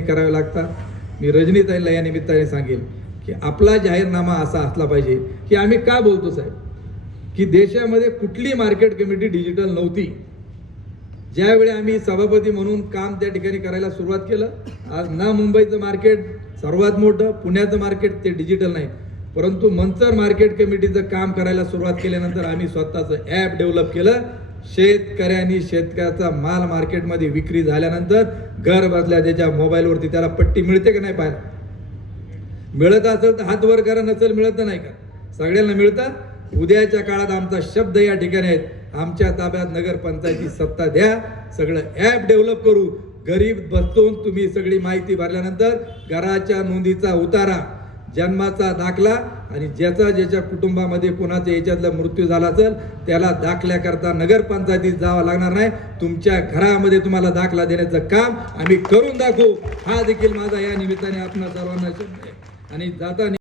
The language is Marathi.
करावे लागतात. मी रजनीताईला या निमित्ताने सांगेल की आपला जाहीरनामा असा असला पाहिजे की आम्ही का बोलतो साहेब? की देशामध्ये कुठली मार्केट कमिटी डिजिटल नव्हती. ज्यावेळी आम्ही सभापती म्हणून काम त्या ठिकाणी करायला सुरुवात केलं आज ना मुंबईचं मार्केट सर्वात मोठं पुण्याचं मार्केट ते डिजिटल नाही. परंतु मंचर मार्केट कमिटीचं काम करायला सुरुवात केल्यानंतर आम्ही स्वतःचं ॲप डेव्हलप केलं. शेतकऱ्यांनी शेतकऱ्याचा माल मार्केटमध्ये विक्री झाल्यानंतर घर बसल्या त्याच्या मोबाईलवरती त्याला पट्टी मिळते का नाही पाहायला? मिळत असेल तर हात वर करा नसेल मिळत तर नाही का सगळ्यांना मिळतं? उद्याच्या काळात आमचा शब्द या ठिकाणी आहेत. आमच्या ताब्यात नगरपंचायती सत्ता द्या. सगळं ॲप डेव्हलप करू. गरीब बसून तुम्ही सगळी माहिती भरल्यानंतर घराच्या नोंदीचा उतारा. जन्माचा दाखला आणि ज्याचा ज्याच्या कुटुंबामध्ये कोणाचा याच्यातला मृत्यू झाला असेल त्याला दाखल्याकरता नगरपंचायतीत जावं लागणार नाही. तुमच्या घरामध्ये तुम्हाला दाखला देण्याचं काम आम्ही करून दाखवू. हा देखील माझा या निमित्ताने आपण सर्वांना आहे आणि जाताना